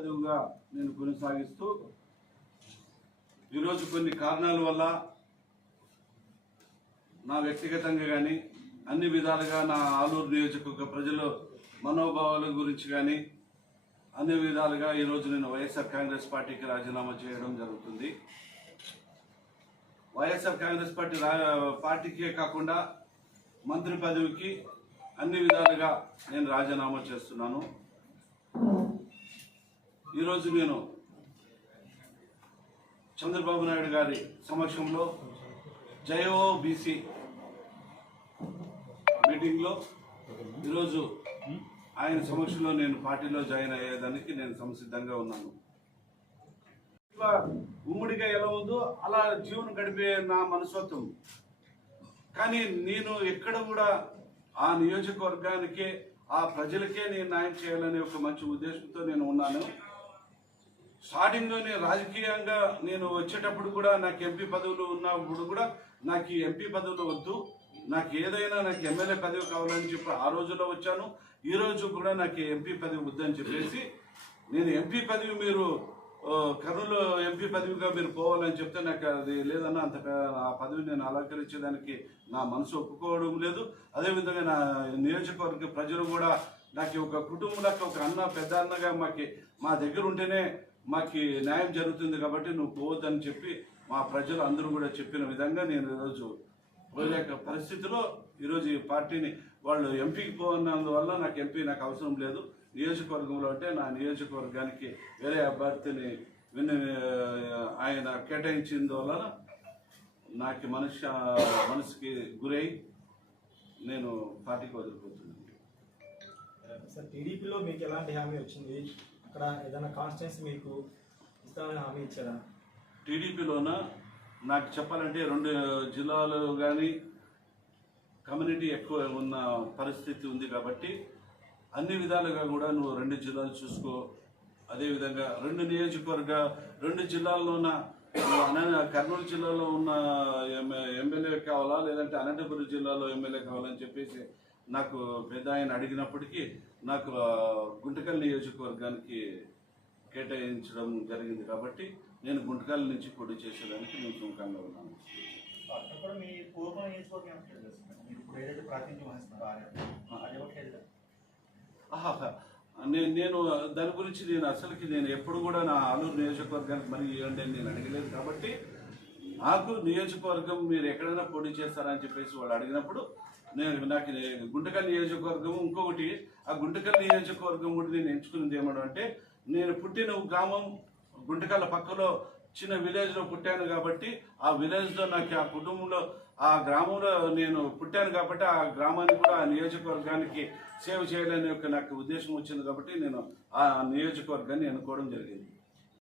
చదువుగా నేను కొనసాగిస్తూ ఈరోజు కొన్ని కారణాల వల్ల నా వ్యక్తిగతంగా కానీ అన్ని విధాలుగా నా ఆలూరు నియోజకవర్గ ప్రజల మనోభావాల గురించి కానీ అన్ని విధాలుగా ఈరోజు నేను వైఎస్ఆర్ కాంగ్రెస్ పార్టీకి రాజీనామా చేయడం జరుగుతుంది. వైఎస్ఆర్ కాంగ్రెస్ పార్టీ రా పార్టీకే కాకుండా మంత్రి పదవికి అన్ని విధాలుగా నేను రాజీనామా చేస్తున్నాను. ఈరోజు నేను చంద్రబాబు నాయుడు గారి సమక్షంలో జయో బీసీ మీటింగ్లో ఈరోజు ఆయన సమక్షంలో నేను పార్టీలో జాయిన్ అయ్యేదానికి నేను సంసిద్ధంగా ఉన్నాను. ఉమ్మడిగా ఎలా ఉందో అలా జీవనం గడిపే నా మనస్తత్వం. కానీ నేను ఎక్కడ కూడా ఆ నియోజకవర్గానికే ఆ ప్రజలకే నేను న్యాయం చేయాలనే ఒక మంచి ఉద్దేశంతో నేను ఉన్నాను. స్టార్టింగ్లో నేను రాజకీయంగా నేను వచ్చేటప్పుడు కూడా నాకు ఎంపీ పదవులు ఉన్నప్పుడు కూడా నాకు ఈ ఎంపీ పదవులు వద్దు. నాకు ఏదైనా నాకు ఎమ్మెల్యే పదవి కావాలని చెప్పి ఆ రోజుల్లో వచ్చాను. ఈ రోజు కూడా నాకు ఎంపీ పదవి వద్దని చెప్పేసి నేను ఎంపీ పదవి మీరు కథలు కర్నూలు ఎంపీ పదవిగా మీరు పోవాలని చెప్తే నాకు అది లేదన్నా అంత ఆ పదవి నేను అలంకరించేదానికి నా మనసు ఒప్పుకోవడం లేదు. అదేవిధంగా నా నియోజకవర్గ ప్రజలు కూడా నాకు ఒక కుటుంబం ఒక అన్న పెద్ద అన్నగా మాకి మా దగ్గర ఉంటేనే మాకు న్యాయం జరుగుతుంది కాబట్టి నువ్వు పోవద్దని చెప్పి మా ప్రజలు అందరూ కూడా చెప్పిన విధంగా నేను ఈరోజు పోలేక పరిస్థితిలో ఈరోజు ఈ పార్టీని వాళ్ళు ఎంపీకి పోన్నందువల్ల నాకు ఎంపీ నాకు అవసరం లేదు. నియోజకవర్గంలో అంటే నా నియోజకవర్గానికి వేరే అభ్యర్థిని విన్న ఆయన కేటాయించిందువల్ల నాకు మనిషి మనసుకి గురై నేను పార్టీకి వదిలిపోతున్నాను. సార్ టీడీపీలో మీకు ఎలాంటి హామీ వచ్చింది? అక్కడ ఏదైనా కాన్స్టిట్యున్సీ మీకు ఇస్తామని హామీ ఇచ్చారా? టీడీపీలోన? నాకు చెప్పాలంటే రెండు జిల్లాలు కానీ కమ్యూనిటీ ఎక్కువ ఉన్న పరిస్థితి ఉంది కాబట్టి అన్ని విధాలుగా కూడా నువ్వు రెండు జిల్లాలు చూసుకో. అదేవిధంగా రెండు నియోజకవర్గ రెండు జిల్లాల్లోన కర్నూలు జిల్లాలో ఉన్న ఎమ్మెల్యే కావాలా? లేదంటే అనంతపురం జిల్లాలో ఎమ్మెల్యే కావాలని చెప్పేసి నాకు పెద్ద ఆయన అడిగినప్పటికీ నాకు గుంటకల్ నియోజకవర్గానికి కేటాయించడం జరిగింది కాబట్టి నేను గుంటకల్ నుంచి పోటీ చేసేదానికి నేను సుముఖంగా ఉన్నాను. నేను దాని గురించి నేను అసలుకి నేను ఎప్పుడు కూడా నా ఆలూరు నియోజకవర్గానికి మరి ఇవ్వండి అని నేను అడగలేదు కాబట్టి నాకు నియోజకవర్గం మీరు ఎక్కడైనా పోటీ చేస్తారని చెప్పేసి వాళ్ళు అడిగినప్పుడు నేను నాకు గుంటకల్ నియోజకవర్గం ఇంకొకటి ఆ గుంటకల్ నియోజకవర్గం కూడా నేను ఎంచుకున్నది ఏమడం అంటే నేను పుట్టిన గ్రామం గుంటకల్ పక్కలో చిన్న విలేజ్లో పుట్టాను కాబట్టి ఆ విలేజ్లో నాకు ఆ కుటుంబంలో ఆ గ్రామంలో నేను పుట్టాను కాబట్టి ఆ గ్రామానికి కూడా ఆ నియోజకవర్గానికి సేవ చేయాలనే ఒక నాకు ఉద్దేశం వచ్చింది కాబట్టి నేను ఆ నియోజకవర్గాన్ని ఎన్నుకోవడం జరిగింది.